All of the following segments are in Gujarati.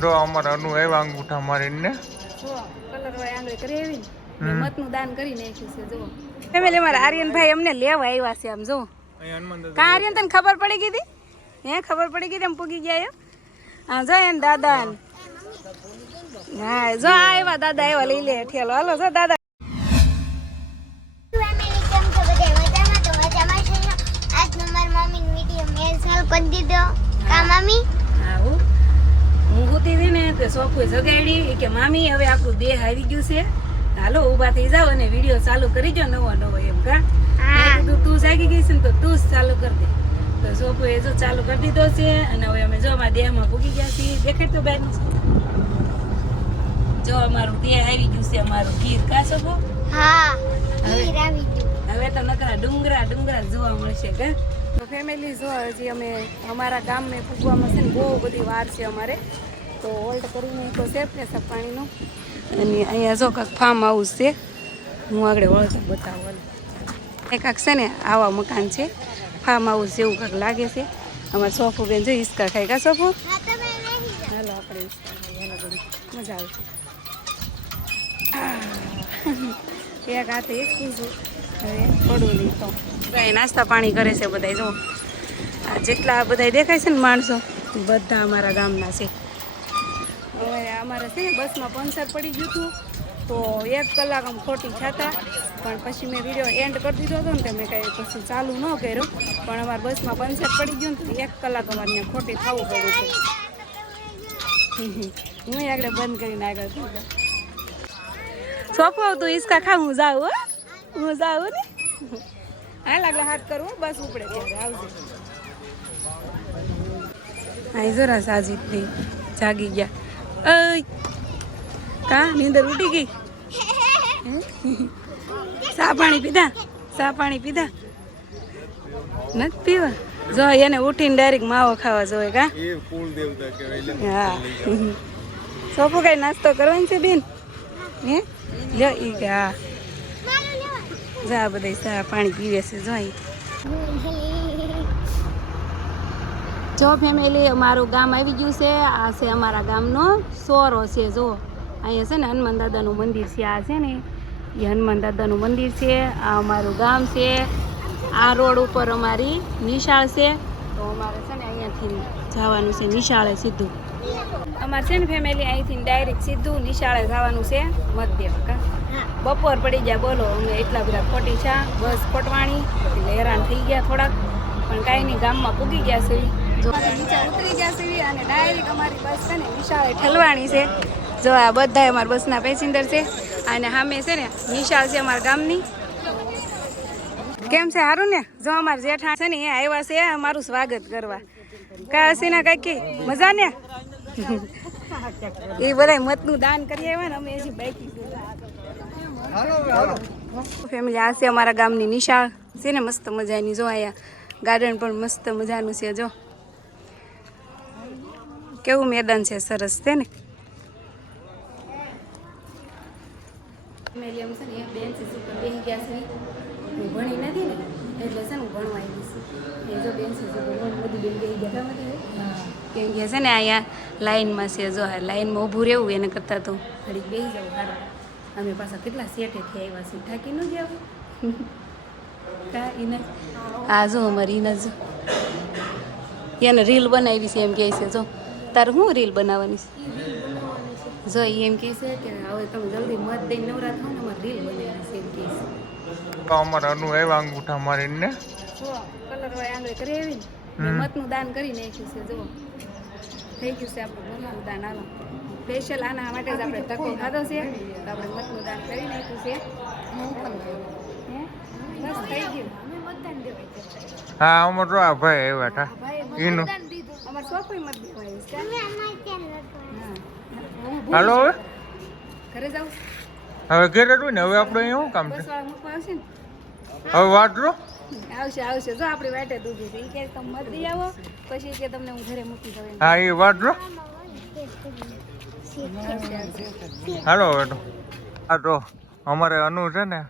જો અમારા અનુ આવ્યા અંગૂઠા મારીને જો કલર વાળી આંગળી કરી આવી ને મતનું દાન કરી નાખ્યું છે જો ફેમિલી મારા આર્યનભાઈ અમને લેવા આવ્યા છે આમ જો કા આર્યન તને ખબર પડી ગઈ હતી હે ખબર પડી ગઈ એમ પૂગી ગયા હા જો એને દાદા હા જો આવ્યા દાદા આવ્યા લઈ લે ઠેલો હાલો જો દાદા સોફુએ જગાડી કે મામી હવે આપણું દેહ આવી ગયું છે હાલો ઊભા થઈ જાવ અને વિડીયો ચાલુ કરી જો નવો નવો એમ કા કીધું તું જાગી ગઈ છે ને તો તું જ ચાલુ કરી દે તો સોફુએ જો ચાલુ કરી દીધો છે અને હવે અમે જો અમારા દેહમાં ભૂગી ગયા છીએ દેખાય તો બેન જો અમારું દેહ આવી ગયું છે અમારું ગીર કા સોફુ હા ગીર આવી ગયું હવે તો નકરા ડુંગરા ડુંગરા જોવા મળશે કે તો ફેમિલી જો હજી અમે અમારા ગામને પૂગવામાં છે ને બહુ બધી વાર છે અમારે તો હોલ્ડ કરીને તો સેફ ને સબ પાણીનું અને અહીંયા જો કાંક ફાર્મ હાઉસ છે હું આગળ વળતો બતાવું એક કાંક છે ને આવા મકાન છે ફાર્મ હાઉસ જેવું કાંક લાગે છે અમારે સોફુ બેન જો હિસકા ખાઈ કા સોફુ હાલો આપણે હિસકા ખાઈ મજા આવશે એક હાથે હિસકું છું હવે પડું નહીં તો નાસ્તા પાણી કરે છે બધા જો આ જેટલા બધા દેખાય છે ને માણસો બધા અમારા ગામના છે હવે અમારે છે ને બસમાં પંચર પડી ગયું હતું તો 1 કલાક આમ ખોટી થતા પણ પછી મેં વિડીયો એન્ડ કરી દીધો હતો ને તો મેં કાંઈ પછી ચાલુ ન કર્યો પણ અમારા બસમાં પંચર પડી ગયું ને તો 1 કલાક અમારે ત્યાં ખોટી થવું પડ્યું હતું હું આગળ બંધ કરીને આગળ સોફો તું હિસકા ખા હું જાઉં હું જાઉં ને હા લાગલા હાથ કરવું બસ ઉપડે ત્યારે આવજે હા જરા સાજીદ જાગી ગયા અય કા નીંદર ઉડી ગઈ ચા પાણી પીધા નથી પીવા જો એને ઉઠીને ડાયરેક્ટ માવો ખાવા જોઈએ કા હા સોફો કઈ નાસ્તો કરવાનો છે બેન હે લ્યો ઈ કે હા જા બધા ચા પાણી પીવે છે જો ફેમિલી અમારું ગામ આવી ગયું છે આ છે અમારા ગામનો સોરો છે જો અહીંયા છે ને હનુમાન દાદાનું મંદિર છે આ છે ને એ હનુમાન દાદાનું મંદિર છે આ અમારું ગામ છે આ રોડ ઉપર અમારી નિશાળ છે તો અમારે છે ને અહીંયાથી જવાનું છે નિશાળે સીધું અમારે છે ને ફેમિલી અહીંથી ડાયરેક્ટ સીધું નિશાળે જવાનું છે મધ્ય કા બપોર પડી ગયા બોલો અમે એટલા બધા ખોટી છે બસ ખોટવાણી એટલે હેરાન થઈ ગયા થોડાક પણ કાંઈ નહીં ગામમાં પૂગી ગયા છે જો નીચે ઉતરી ગયા છે અને ડાયરેક્ટ અમારી બસ છે ને નિશાળે ઠલવાણી છે જો આ બધા અમારા બસના પેસેન્જર છે અને સામે છે ને નિશાળ છે અમારા ગામની કેમ છે સારું ને જો અમારા જેઠા છે ને એ આવ્યા છે અમારું સ્વાગત કરવા કા હસીના કાકી મજા ને એ બધા મતનું દાન કરી આવ્યા ને અમે હજી બાકી ફેમિલી આ છે અમારા ગામની નિશાળ છે ને મસ્ત મજાની જો અહીંયા ગાર્ડન પણ મસ્ત મજાનું છે જો કેવું મેદાન છે સરસ છે ને ફેમિલી અમે છે ને એક બેન્ચીસ ઉપર બેસી ગયા છે હું ભણી નથી ને એટલે છે ને હું ભણવા આવી છું એ જો બેન્ચીસ ઉપર બધી બેન બેસી ગયા કેમ કે છે ને અહીંયા લાઈનમાં છે જો લાઈનમાં ઊભું રહેવું એને કરતાં તો ઘડીક બેસી જવું સારું અમે પાછા કેટલા સેટેથી આવ્યા છીએ થાકી ન જાવ કા એને આ જો અમારી એને જો એને રીલ બનાવી છે એમ કહે છે જો તારે શું રીલ બનાવવાની છે જો એમ કહે છે કે હવે તમે જલ્દી મત દઈને નવરા થાવ ને અમારે રીલ બનાવી છે એમ કહે છે અમારા અનુ આવ્યા અંગૂઠા મારીને જો કલર વાળી આંગળી કરી આવી ને મતનું દાન કરી નાખ્યું છે જો થઈ ગયું છે આપણું મતનું દાન આલો સ્પેશિયલ આના માટે જ આપણે તકો ખાધો છે તો આપણે મતનું દાન કરી નાખ્યું છે બસ થઈ ગયું હા અમાર જો આ ભાઈ આવ્યા હતા એનું અમાર સોફાઈ મત દેવાય છે હાલો હવે ઘરે જાવ હવે ઘરે રહું ને હવે આપણે અહીંયા શું કામ છે બસ વાળા મૂકવા આવશે ને હવે વાટ લો આવશે જો આપણી વાટે દૂધી છે એ કે તમે મત દઈ આવો પછી કે તમને હું ઘરે મૂકી દઉં હા એ વાટ લો હાલો હવે તો હા તો અમારે અનુ છે ને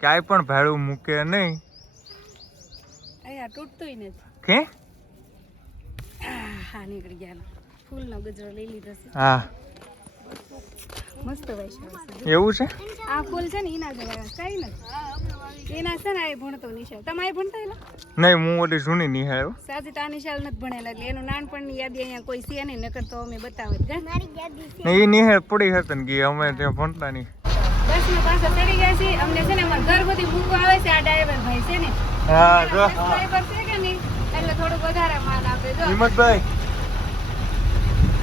ક્યાંય પણ ભાડું મૂકે નહીં અહીંયા તૂટતું નથી કે હા નીકળી ગયા ફૂલનો ગજરો લઈ લીધો છે હા મસ્ત વૈશાળ છે એવું છે આ ફૂલ છે ને એના જેવા કઈ નથી એના છે ને આ ભણતો નિશાળ તમે આ ભણતા એલા નહીં હું ઓલી જૂની નિહાળ્યો સાજી તો આ નિશાળ નથી ભણેલા એટલે એનું નાનપણની યાદી અહીંયા કોઈ છે નહીં નકર તો અમે બતાવે જ મારી યાદી છે ને એ નિહાળ પડી હતી ને કે અમે ત્યાં ભણતા નહીં બસમાં પાછા ચડી ગયા છે અમને છે ને અમારા ઘર બધી મૂકવા આવે છે આ ડ્રાઈવર ભાઈ છે ને હા જો ડ્રાઈવર છે કે નહીં એટલે થોડું વધારે માન આપે જો હિંમતભાઈ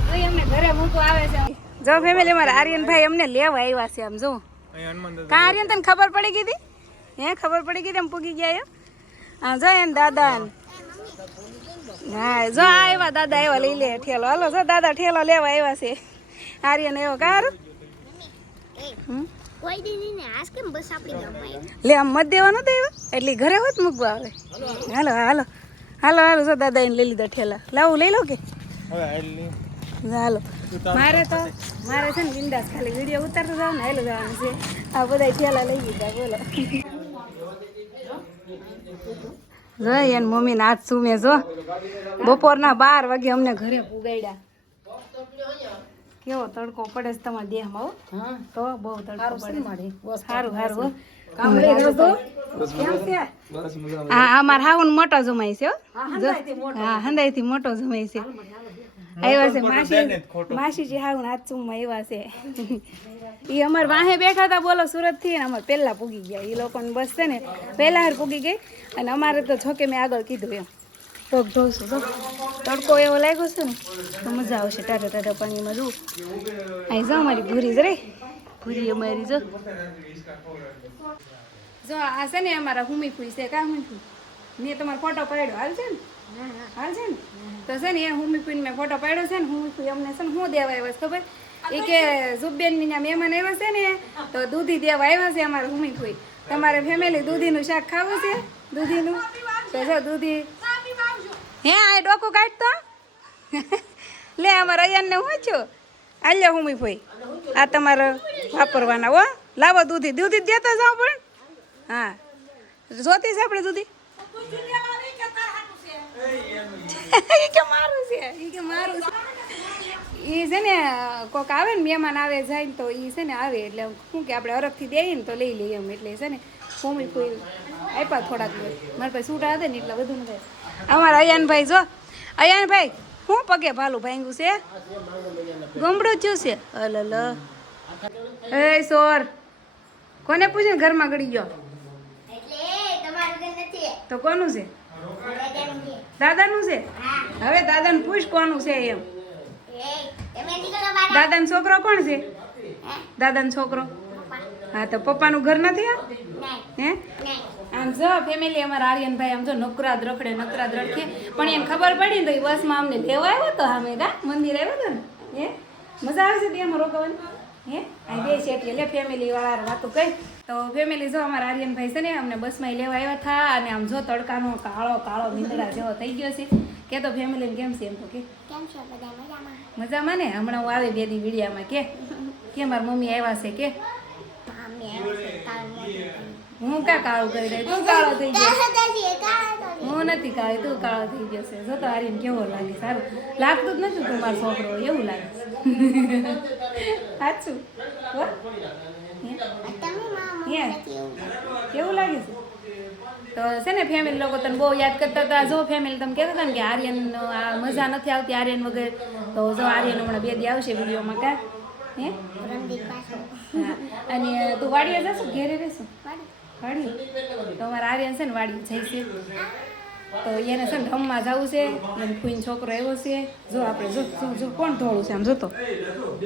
તો અમને ઘરે મૂકવા આવે છે જો ફેમિલી મારા આર્યનભાઈ અમને લેવા આવ્યા છે આમ જો અહીં હનુમાન દાદા કા આર્યન તને ખબર પડી ગઈ હતી હે ખબર પડી ગઈ એમ પૂગી ગયા એમ હા જો એને દાદા હા જો આવ્યા દાદા આવ્યા લઈ લે ઠેલો હાલો જો દાદા ઠેલો લેવા આવ્યા છે આર્યન એવો કાર કોઈ દીદી ને આજ કેમ બસ આપણી ગામમાં આવી લે આમ મત દેવા નતો આવ્યા એટલે ઘરે હોત મૂકવા આવે હાલો હાલો હાલો હાલો જો દાદા એને લઈ લીધા ઠેલા લાવું લઈ લો કે હવે આટલી હાલો મારે છે ને બિંદાસ ખાલી વિડીયો ઉતારતો જાવ ને હાલો જવાનું છે આ બધા ઠેલા લઈ લીધા બોલો જો એને મમ્મીને હાથ સુમે જો બપોરના 12 વાગે અમને ઘરે પુગાડ્યા કેવો તડકો પડે છે તમારા દેહમાં હો તો બહુ તડકો પડે સારું સારું હા અમારા હાઉન મોટો જમાય છે હા હંદાઈથી મોટો જમાય છે આવ્યા છે માસીજી હાઉન હાથ ચૂમમાં આવ્યા છે એ અમારે વાહે બેઠા હતા બોલો સુરત થી ને અમારે પહેલા પૂગી ગયા એ લોકોને બસ છે ને પહેલા હાર પૂગી ગઈ અને અમારે તો જોકે મેં આગળ કીધું એમ પગ ધોશું તો તડકો એવો લાગ્યો છે ને તો મજા આવશે ટાટા ટાટા પાણીમાં જવું અહીં જો અમારી ભૂરી જ રે ભૂરી અમારી જો આ છે ને અમારા હુમી ફૂઈ છે કા હુમી ફૂઈ મેં તમારો ફોટો પાડ્યો હાલ છે ને હાલ છે ને તો છે ને એ હુમી ફૂઈને મેં ફોટો પાડ્યો છે ને હુમી ફૂઈ અમને છે ને શું દેવા આવ્યા છે ખબર એ કે જુબેન ની મહેમાન આવ્યા છે ને તો દૂધી દેવા આવ્યા છે અમારા હુમી ફૂઈ તમારે ફેમિલી દૂધીનું શાક ખાવું છે દૂધીનું તો જો દૂધી હે આ ડોકું કાઢતો લે અમારા અયાનને હું છું આલ્યા હુમી ફૂઈ આ તમારે વાપરવાના હો લાવો દૂધી દૂધી દેતા જાઓ પણ હા જોતી છે આપણે દૂધી કે મારું છે એ છે ને કોક આવે ને મહેમાન આવે જાય ને તો એ છે ને આવે એટલે શું કે આપણે અરગથી દઈએ ને તો લઈ લઈએ એમ એટલે છે ને ભૂમિ કોઈ આપ્યા થોડાક મારા પાસે સૂટા હતા ને એટલે બધું ન થાય અમારા અયાનભાઈ જો અયાનભાઈ શું પગે ભાલું ભાંગ્યું છે ગમડું થયું છે અલ એ સોર કોને પૂછે ઘરમાં ગળી ગયો તો કોનું છે દાદાનું છે હવે દાદાને પૂછ કોનું છે એમ દાદાનો છોકરો કોણ છે દાદાનો છોકરો હા તો પપ્પાનું ઘર નથી આ હે આમ જો ફેમિલી અમારા આર્યનભાઈ આમ જો નકરા જ રખડે પણ એને ખબર પડી ને તો એ બસમાં અમને લેવા આવ્યો તો અમે કા મંદિર આવ્યો હતો ને હે મજા આવે છે ત્યાં રોકવાની હે આ બે છે એટલે ફેમિલી વાળા વાતો કઈ તો ફેમિલી જો અમારા આર્યનભાઈ છે ને અમને બસમાં લેવા આવ્યા હતા અને આમ જો તડકાનો કાળો મીંદડા જેવો થઈ ગયો છે કે તો ફેમિલીને કેમ છે એમ તો કે કેમ છો બધા મજામાં મજામાં ને હમણાં હું આવે બે દી વિડીયામાં કે મારી મમ્મી આવ્યા છે કે હું કા કાળું કરી રહી તું કાળો થઈ ગયો હું નથી કાળી તું કાળો થઈ ગયો છે જો તો આર્યન કેવો લાગે સારું લાગતું જ નથી તું મારો છોકરો એવું લાગે સાચું કેવું લાગે છે તો છે ને ફેમિલી લોકો તને બહુ યાદ કરતા હતા જો ફેમિલી તમે કહેતા હતા ને કે આર્યન આ મજા નથી આવતી આર્યન વગર તો જો આર્યન હમણાં 2 દી આવશે વિડીયોમાં કા હે હા અને તું વાડીએ જશું ઘેરે રહેશું વાડી તો અમારા આર્યન છે ને વાડી જાય છે તો એને છે ને રમવા જવું છે એને ફૂઈનો છોકરો આવ્યો છે જો આપણે જો કોણ ધોળું છે આમ જોતો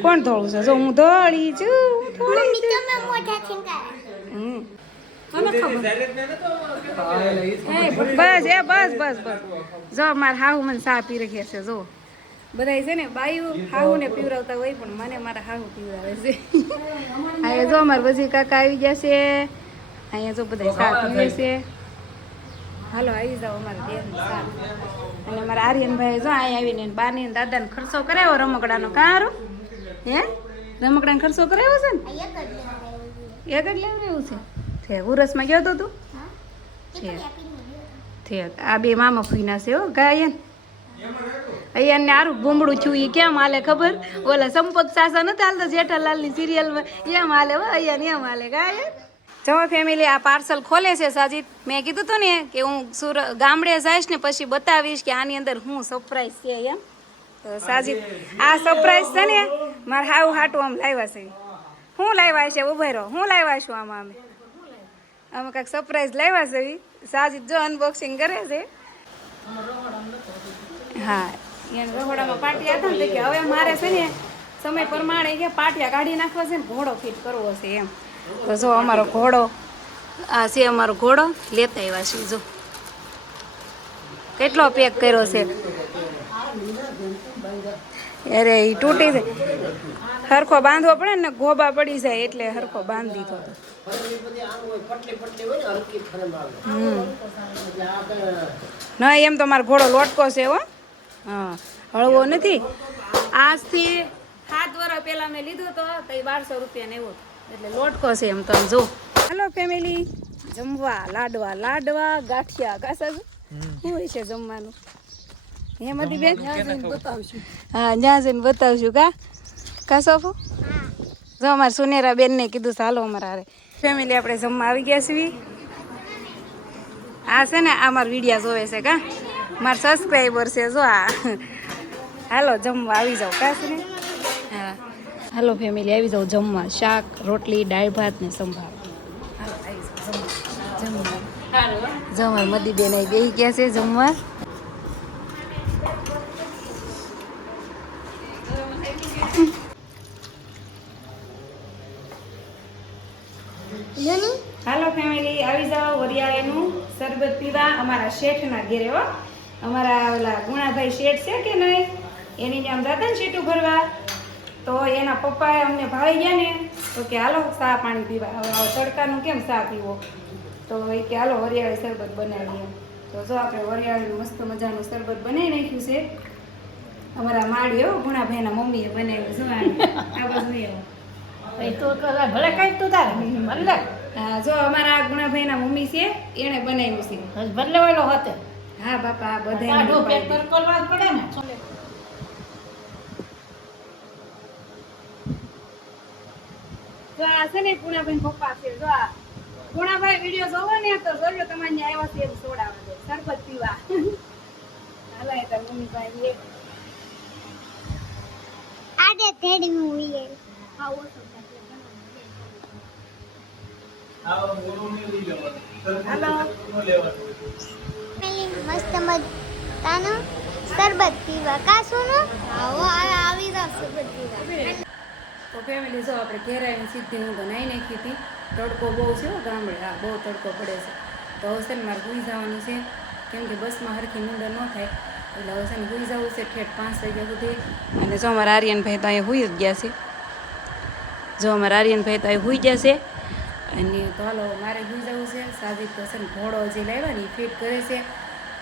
કોણ ધોળું છે જો હું ધોળી છું થોડી તમે મોઢા છીંકા કોને ખબર બસ જો મારા હાહુ મને ચા પી રહ્યા છે જો બધા છે ને બાયું હાહુને પીવરાવતા હોય પણ મને મારા હાહુ પીવરાવે છે અહીંયા જો અમારા બજી કાકા આવી ગયા છે અહીંયા જો બધા ચા પીવે છે હાલો આવી જાઓ અમારા બેન ચા અને મારા આર્યનભાઈ જો અહીંયા આવીને બાની દાદાને ખર્ચો કરાવ્યો રમકડાનો કારો હે રમકડાનો ખર્ચો કરાવ્યો છે ને એક જ લેવડાવ્યું છે ઉરસમાં ગયો તો તું છે આ બે મામા ફૂઈના છે હો ગાયન અહીંયા હારું ભૂમડું છું એ કેમ હાલે ખબર? ઓલા સંપક સાસા નથી હાલતા જેઠાલાલની સિરિયલમાં એમ હાલે હો, અહીંયા ને એમ હાલે કાંઈ. જો ફેમિલી આ પાર્સલ ખોલે છે સાજીદ. મેં કીધું હતું ને કે હું ગામડે જઈશ ને પછી બતાવીશ કે આની અંદર શું સરપ્રાઈઝ છે એમ. તો સાજીદ આ સરપ્રાઈઝ છે ને મારે હાવ હાટું આમ લાવ્યા છે. શું લાવ્યા છે? ઉભા રહો, શું લાવ્યા છું આમાં અમે કાંઈક સરપ્રાઈઝ લાવ્યા છે. સાજીદ જો અનબોક્સિંગ કરે છે. હા, એને રહોડામાં પાટિયા હતા ને કે હવે મારે છે ને સમય પ્રમાણે કે પાટિયા કાઢી નાખવા છે ને ઘોડો ફિટ કરવો છે એમ. તો જો અમારો ઘોડો આ છે, અમારો ઘોડો લેતા આવ્યા છે. જો કેટલો પેક કર્યો છે. અરે એ તૂટી જાય, હરખો બાંધવો પડે ને, ગોબા પડી જાય એટલે હરખો બાંધી દીધો હતો. ના એમ તો મારો ઘોડો લોટકો છે હો. હા, હળવો નથી. આજથી 7 વર્ષ પહેલા મેં લીધો તો 1200 રૂપિયાને એવો એટલે લોટકો છે એમ. તમે જો. હાલો ફેમિલી, જમવા લાડવા ગાંઠિયા કાસા શું હોય છે જમવાનું? હેમતી બેન બતાવશું. હા, ત્યાં જઈને બતાવશું કા સોફો. જો અમારે સુનેરા બેન ને કીધું ચાલો અમારા હારે. ફેમિલી આપણે જમવા આવી ગયા છીએ. આ છે ને આ મારા વિડીયા જોવે છે કા, મારા સબસ્ક્રાઈબર છે. જો આ હાલો જમવા આવી જાઓ કા છે ને. હા હાલો ફેમિલી આવી જાઓ જમવા. શાક રોટલી દાળ ભાત ને સંભાર. હાલો આવી જાઓ જમવા. જમવા મદી બેન આવી બેસી ગયા છે જમવા. હાલો ફેમિલી આવી જાઓ વરિયાળીનું શરબત પીવા અમારા શેઠના ઘેરે હો. અમારા ઓલા ગુણાભાઈ શેઠ છે કે નહીં, એની ત્યાં જતા ને શેઠું ભરવા, તો એના પપ્પાએ અમને ભાવી ગયા ને તો કે હાલો ચા પાણી પીવા. હવે તડકાનું કેમ ચા પીવો, તો એ કે હાલો વરિયાળી શરબત બનાવીએ. તો જો આપણે વરિયાળીનું મસ્ત મજાનું શરબત બનાવી નાખ્યું છે. અમારા માળીઓ ગુણાભાઈના મમ્મીએ બનાવ્યું. જો આ બાજુ ભલે કઈ તું તારે ભલે. હા, જો અમારા ગુણાભાઈના મમ્મી છે એને બનાવ્યું છે. ભલે ઓલો હોતે. હા બાપા, બધા આડો પેપર કરવા જ પડે ને. જો આ છે ને ગુણાભાઈ પપ્પા છે. જો આ ગુણાભાઈ વિડીયો જોવો ને તો જોજો તમારે આવ્યા છે એમ સોડાવા દે શરબત પીવા. હાલો એ તાર મમ્મી ભાઈ આડે થેડી મૂવી આવો તો મસ્ત મજાનો શરબત પીવા કાસુનું આવો આવી જાવ શરબત પીવા. તો ફેમિલી જો આપણે ઘેરાઈને સીધી હું તો નાઈ નાખી હતી. તડકો બહુ છે હો ગામડે. હા, બહુ તડકો પડે છે. તો હવે છે ને મારે સૂઈ જવાનું છે, કેમ કે બસમાં હરખી નીંદર ન થાય એટલે હવે છે ને સૂઈ જવું છે ઠેઠ 5 વાગ્યા સુધી. અને જો અમારા આર્યનભાઈ તો અહીંયા સૂઈ જ ગયા છે. જો અમારા આર્યનભાઈ તો અહીં સૂઈ ગયા છે. અને તો હાલો મારે સૂઈ જવું છે. સાજીદ તો છે ને ઘોડો જે લાવ્યા ને એ ફિટ કરે છે.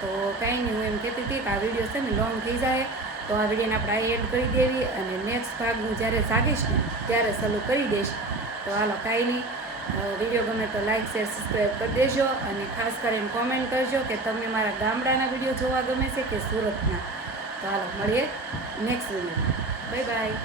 તો કાંઈ નહીં, હું એમ કહેતી હતી કે આ વિડીયો છે ને લોંગ થઈ જાય તો આ વિડીયોને આપણે આ એડ કરી દેવી અને નેક્સ્ટ ભાગ હું જ્યારે જાગીશ ને ત્યારે ચાલુ કરી દઈશ. તો હાલો કાંઈ નહીં, વિડીયો ગમે તો લાઈક શેર સબસ્ક્રાઈબ કરી દેજો અને ખાસ કરીને કોમેન્ટ કરજો કે તમને મારા ગામડાના વિડીયો જોવા ગમે છે કે સુરતના. તો હાલો મળીએ નેક્સ્ટ વિડીયોમાં. Bye bye.